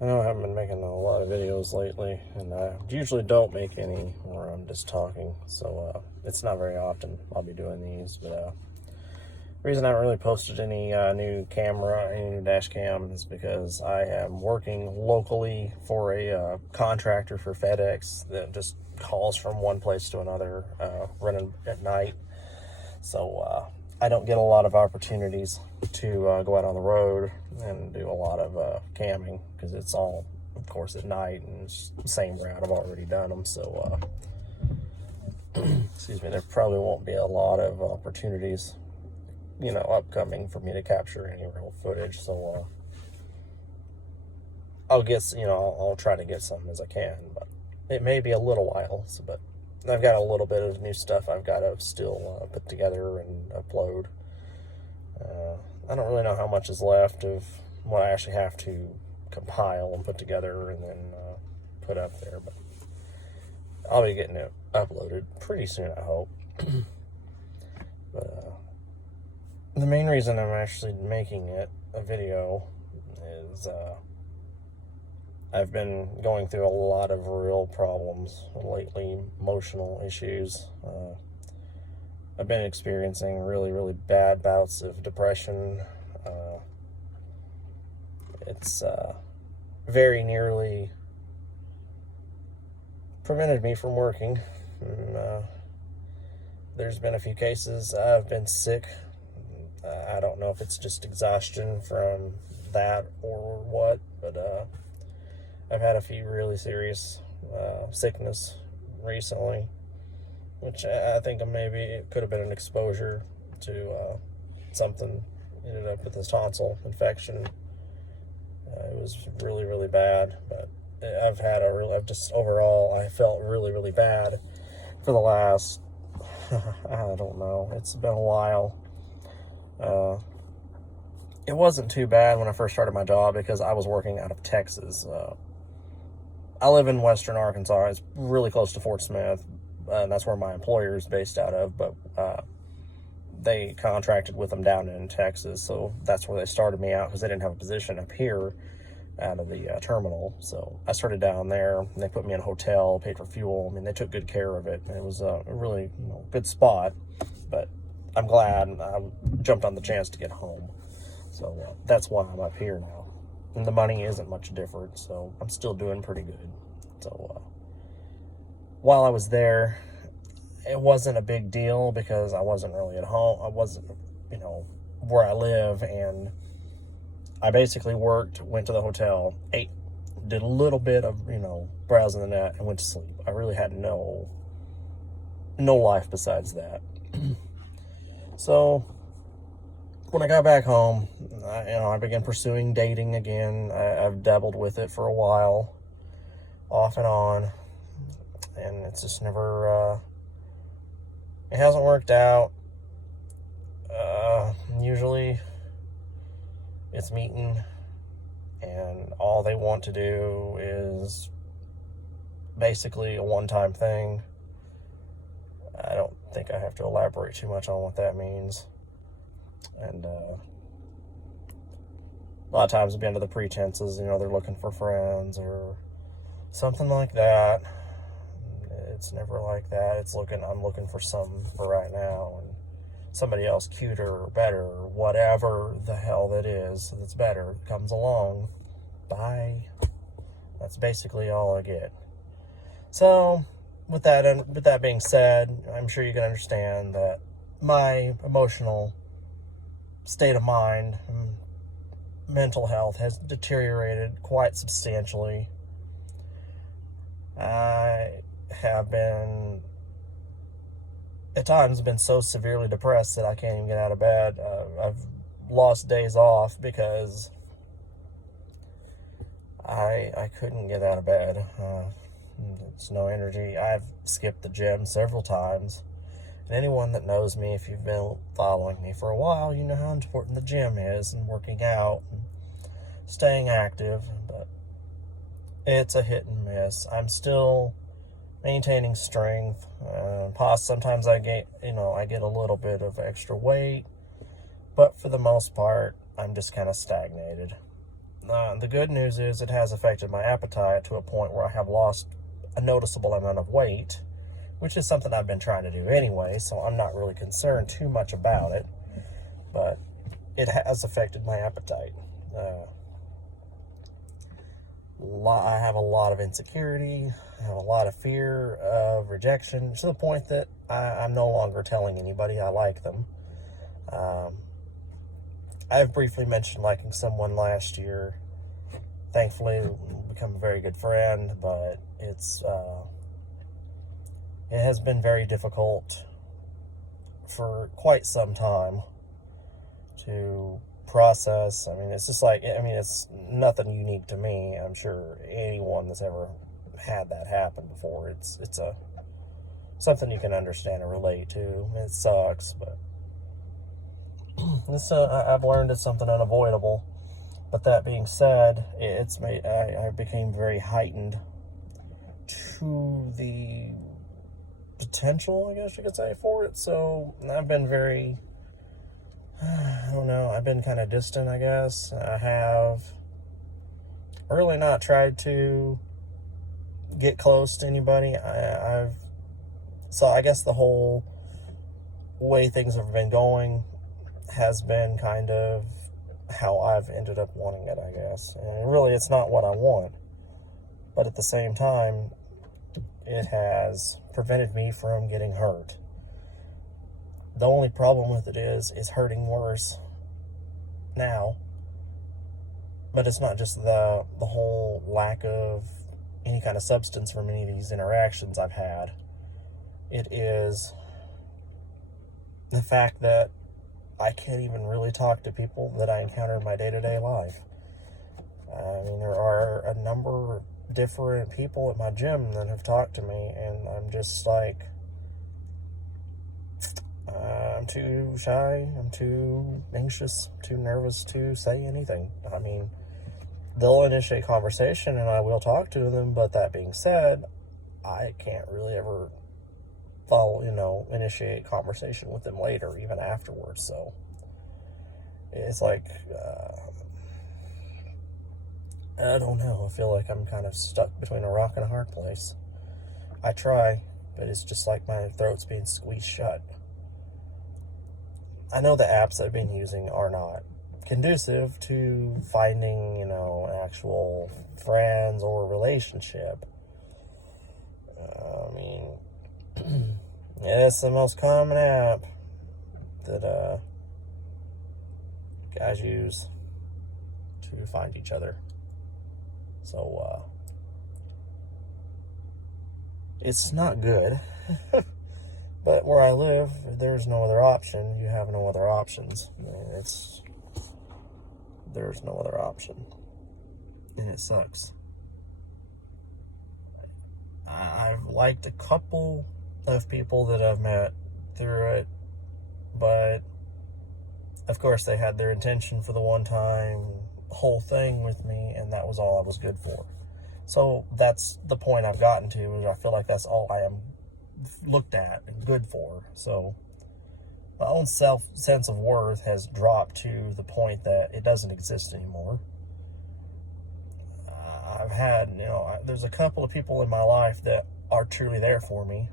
I know I haven't been making a lot of videos lately, and I usually don't make any where I'm just talking, so it's not very often I'll be doing these. But the reason I haven't really posted any new camera, any new dash cam, is because I am working locally for a contractor for FedEx that just calls from one place to another, running at night. So I don't get a lot of opportunities to go out on the road and do a lot of camming because it's all, of course, at night and it's the same route. I've already done them. So, excuse me, there probably won't be a lot of opportunities, upcoming for me to capture any real footage. So I'll try to get some as I can, but it may be a little while. But I've got a little bit of new stuff I've got to still put together and upload. I don't really know how much is left of what I actually have to compile and put together and then put up there, but I'll be getting it uploaded pretty soon, I hope. But the main reason I'm actually making it a video is I've been going through a lot of real problems lately, emotional issues. I've been experiencing really, really bad bouts of depression. It's very nearly prevented me from working. And, there's been a few cases I've been sick. I don't know if it's just exhaustion from that or what, but I've had a few really serious sickness recently, which I think maybe it could have been an exposure to something. Ended up with this tonsil infection. It was really, really bad, but I felt really, really bad for the last, I don't know, it's been a while. It wasn't too bad when I first started my job because I was working out of Texas. I live in western Arkansas. It's really close to Fort Smith, and that's where my employer is based out of, but they contracted with them down in Texas, so that's where they started me out because they didn't have a position up here out of the terminal. So I started down there, and they put me in a hotel, paid for fuel. I mean, they took good care of it, and it was a really good spot, but I'm glad I jumped on the chance to get home. So that's why I'm up here now. And the money isn't much different, so I'm still doing pretty good. So while I was there, it wasn't a big deal because I wasn't really at home. I wasn't, where I live, and I basically went to the hotel, ate, did a little bit of, browsing the net, and went to sleep. I really had no life besides that. So when I got back home, I began pursuing dating again. I've dabbled with it for a while, off and on, and it's just never, it hasn't worked out. Usually it's meeting, and all they want to do is basically a one-time thing. I don't think I have to elaborate too much on what that means. And a lot of times it'll be under the pretenses, they're looking for friends or something like that. It's never like that. I'm looking for something for right now, and somebody else cuter or better or whatever the hell that is that's better comes along. Bye. That's basically all I get. So with that being said, I'm sure you can understand that my emotional state of mind, mental health has deteriorated quite substantially. I have been, at times, been so severely depressed that I can't even get out of bed. I've lost days off because I couldn't get out of bed. It's no energy. I've skipped the gym several times. And anyone that knows me, if you've been following me for a while, you know how important the gym is and working out and staying active. But it's a hit and miss. I'm still maintaining strength. Sometimes I get a little bit of extra weight, but for the most part, I'm just kind of stagnated. The good news is it has affected my appetite to a point where I have lost a noticeable amount of weight, which is something I've been trying to do anyway, so I'm not really concerned too much about it. But it has affected my appetite. I have a lot of insecurity. I have a lot of fear of rejection, to the point that I'm no longer telling anybody I like them. I've briefly mentioned liking someone last year. Thankfully, we've become a very good friend, but it has been very difficult for quite some time to process. I mean, it's just like, it's nothing unique to me. I'm sure anyone that's ever had that happen before, it's something you can understand and relate to. It sucks, but I've learned it's something unavoidable. But that being said, I became very heightened to the potential, I guess you could say, for it. So I've been very, I don't know, I've been kind of distant, I guess. I have really not tried to get close to anybody. So I guess the whole way things have been going has been kind of how I've ended up wanting it, I guess. And really, it's not what I want. But at the same time, it has prevented me from getting hurt. The only problem with it is hurting worse now. But it's not just the whole lack of any kind of substance from any of these interactions I've had. It is the fact that I can't even really talk to people that I encounter in my day-to-day life. I mean, there are a number of different people at my gym that have talked to me, and I'm just like, I'm too shy, I'm too anxious, too nervous to say anything. I mean, they'll initiate conversation and I will talk to them, but that being said, I can't really ever initiate conversation with them later, even afterwards. So it's like, I don't know. I feel like I'm kind of stuck between a rock and a hard place. I try, but it's just like my throat's being squeezed shut. I know the apps I've been using are not conducive to finding, actual friends or relationship. I mean, it's the most common app that guys use to find each other. So it's not good. But where I live, there's no other option. You have no other options. There's no other option. And it sucks. I've liked a couple of people that I've met through it, but of course they had their intention for the one time whole thing with me, and that was all I was good for. So that's the point I've gotten to, is I feel like that's all I am looked at and good for. So my own sense of worth has dropped to the point that it doesn't exist anymore. I've had, there's a couple of people in my life that are truly there for me,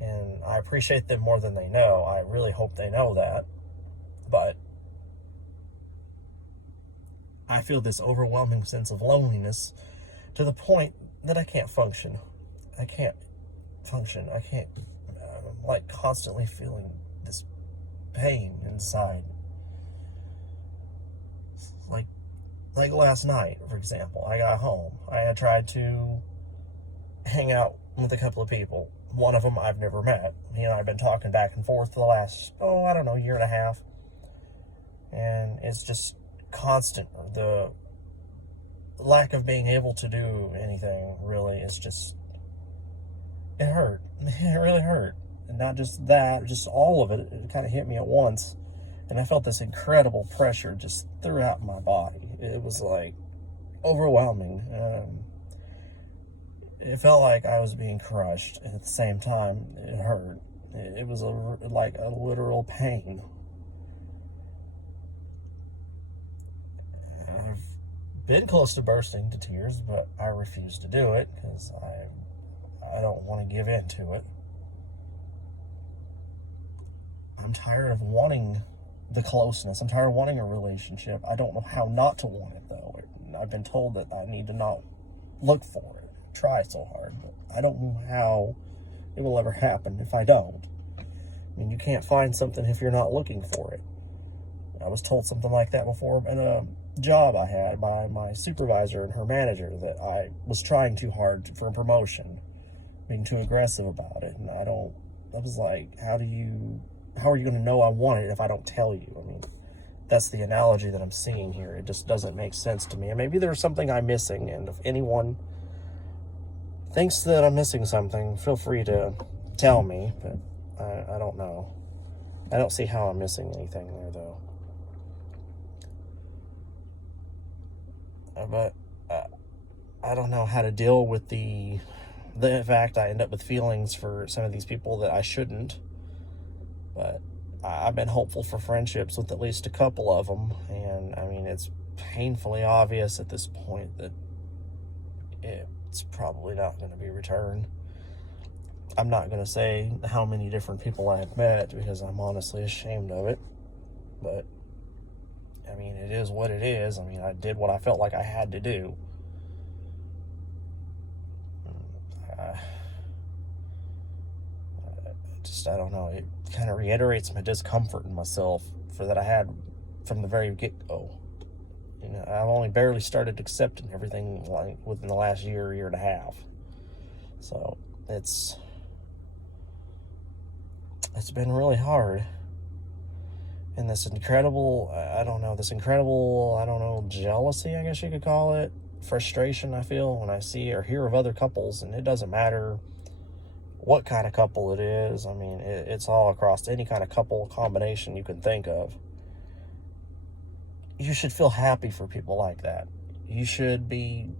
and I appreciate them more than they know. I really hope they know that. But I feel this overwhelming sense of loneliness to the point that I can't function. I can't, I'm like constantly feeling this pain inside. Like last night, for example, I got home. I had tried to hang out with a couple of people. One of them I've never met. He and I have been talking back and forth for the last, year and a half. And it's just constant. The lack of being able to do anything really is just, it hurt. It really hurt. And not just that, just all of it. It kind of hit me at once. And I felt this incredible pressure just throughout my body. It was like overwhelming. It felt like I was being crushed. And at the same time, it hurt. It was like a literal pain. I've been close to bursting to tears, but I refuse to do it because I don't want to give in to it. I'm tired of wanting the closeness. I'm tired of wanting a relationship. I don't know how not to want it, though. I've been told that I need to not look for it, try so hard, but I don't know how it will ever happen if I don't. I mean, you can't find something if you're not looking for it. I was told something like that before in a job I had by my supervisor and her manager, that I was trying too hard for a promotion, being too aggressive about it. And I was like, how are you going to know I want it if I don't tell you? I mean, that's the analogy that I'm seeing here. It just doesn't make sense to me. And maybe there's something I'm missing, and if anyone thinks that I'm missing something, feel free to tell me, but I don't know. I don't see how I'm missing anything there, though. But I don't know how to deal with the fact I end up with feelings for some of these people that I shouldn't. But I've been hopeful for friendships with at least a couple of them, and I mean, it's painfully obvious at this point that it's probably not going to be returned. I'm not going to say how many different people I have met because I'm honestly ashamed of it, but I mean, it is what it is. I mean, I did what I felt like I had to do. I don't know. It kind of reiterates my discomfort in myself for that I had from the very get-go. You know, I've only barely started accepting everything like within the last year and a half. So it's been really hard. And this incredible, jealousy, I guess you could call it, frustration I feel when I see or hear of other couples, and it doesn't matter what kind of couple it is. I mean, it's all across any kind of couple combination you can think of. You should feel happy for people like that. You should be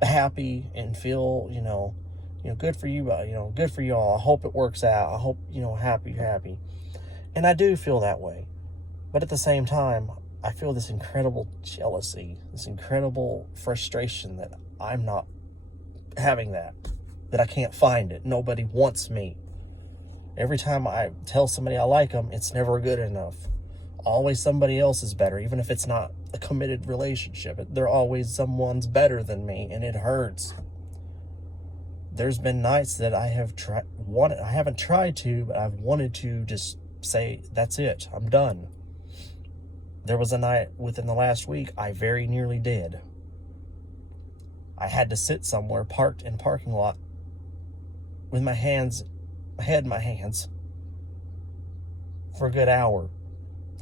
happy and feel, good for you, good for you all. I hope it works out. I hope, you're happy. And I do feel that way. But at the same time, I feel this incredible jealousy, this incredible frustration that I'm not having that I can't find it. Nobody wants me. Every time I tell somebody I like them, it's never good enough. Always somebody else is better, even if it's not a committed relationship. They're always someone's better than me, and it hurts. There's been nights that I haven't tried to, but I've wanted to just say, that's it, I'm done. There was a night within the last week I very nearly did. I had to sit somewhere parked in a parking lot with my head in my hands for a good hour.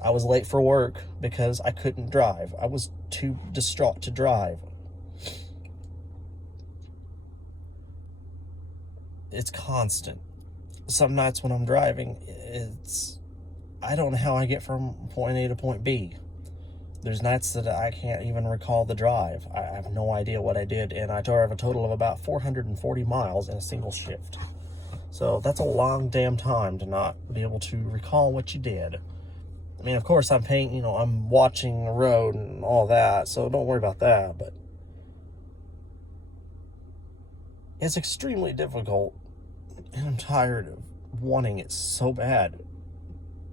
I was late for work because I couldn't drive. I was too distraught to drive. It's constant. Some nights when I'm driving, I don't know how I get from point A to point B. There's nights that I can't even recall the drive. I have no idea what I did, and I drove a total of about 440 miles in a single shift. So that's a long damn time to not be able to recall what you did. I mean, of course, I'm watching the road and all that, so don't worry about that, but it's extremely difficult, and I'm tired of wanting it so bad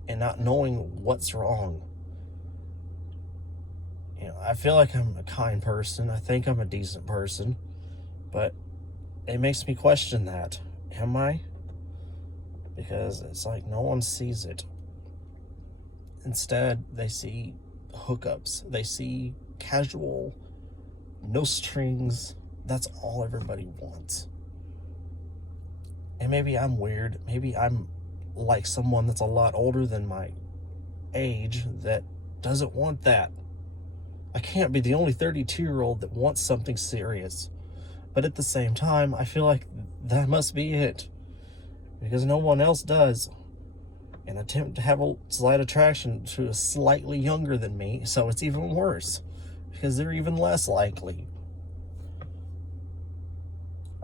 and not knowing what's wrong. I feel like I'm a kind person. I think I'm a decent person, but it makes me question that. Am I? Because it's like no one sees it. Instead, they see hookups. They see casual, no strings. That's all everybody wants. And maybe I'm weird. Maybe I'm like someone that's a lot older than my age that doesn't want that. I can't be the only 32-year-old that wants something serious. But at the same time, I feel like that must be it. Because no one else does. And attempt to have a slight attraction to a slightly younger than me, so it's even worse. Because they're even less likely.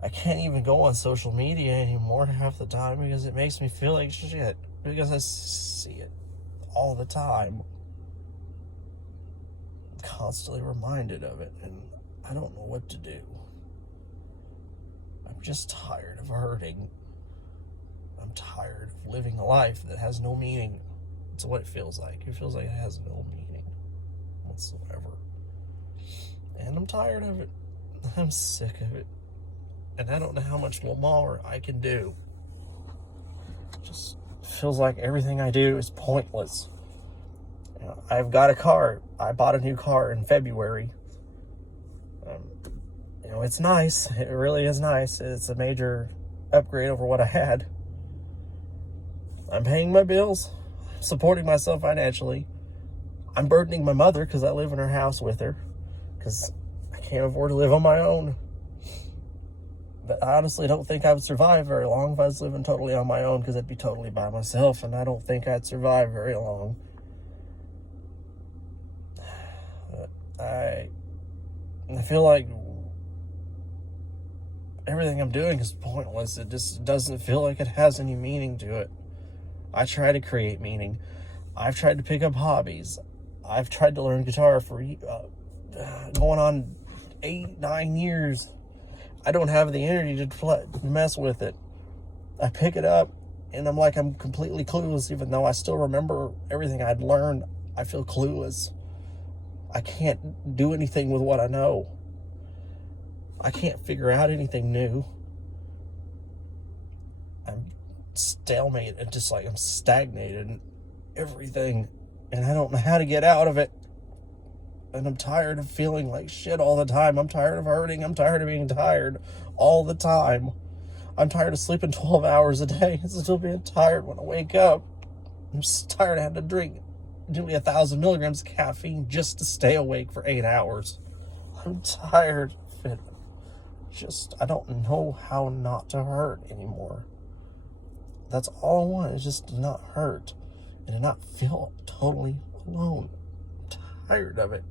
I can't even go on social media anymore half the time because it makes me feel like shit. Because I see it all the time. constantly reminded of it, and I don't know what to do. I'm just tired of hurting. I'm tired of living a life that has no meaning. That's what it feels like. It feels like it has no meaning whatsoever. And I'm tired of it. I'm sick of it. And I don't know how much more I can do. It just feels like everything I do is pointless. You know, I've got a car. I bought a new car in February. You know, it's nice. It really is nice. It's a major upgrade over what I had. I'm paying my bills, supporting myself financially. I'm burdening my mother because I live in her house with her because I can't afford to live on my own. But I honestly don't think I would survive very long if I was living totally on my own, because I'd be totally by myself, and I don't think I'd survive very long. I feel like everything I'm doing is pointless. It just doesn't feel like it has any meaning to it. I try to create meaning. I've tried to pick up hobbies. I've tried to learn guitar for going on 8-9 years. I don't have the energy to mess with it. I pick it up, and I'm completely clueless, even though I still remember everything I'd learned. I feel clueless. I can't do anything with what I know. I can't figure out anything new. I'm stalemate and just like I'm stagnated in everything, and I don't know how to get out of it. And I'm tired of feeling like shit all the time. I'm tired of hurting. I'm tired of being tired all the time. I'm tired of sleeping 12 hours a day and still being tired when I wake up. I'm just tired of having to drink nearly 1,000 milligrams of caffeine just to stay awake for 8 hours. I'm tired of it. I don't know how not to hurt anymore. That's all I want, is just to not hurt and to not feel totally alone. I'm tired of it.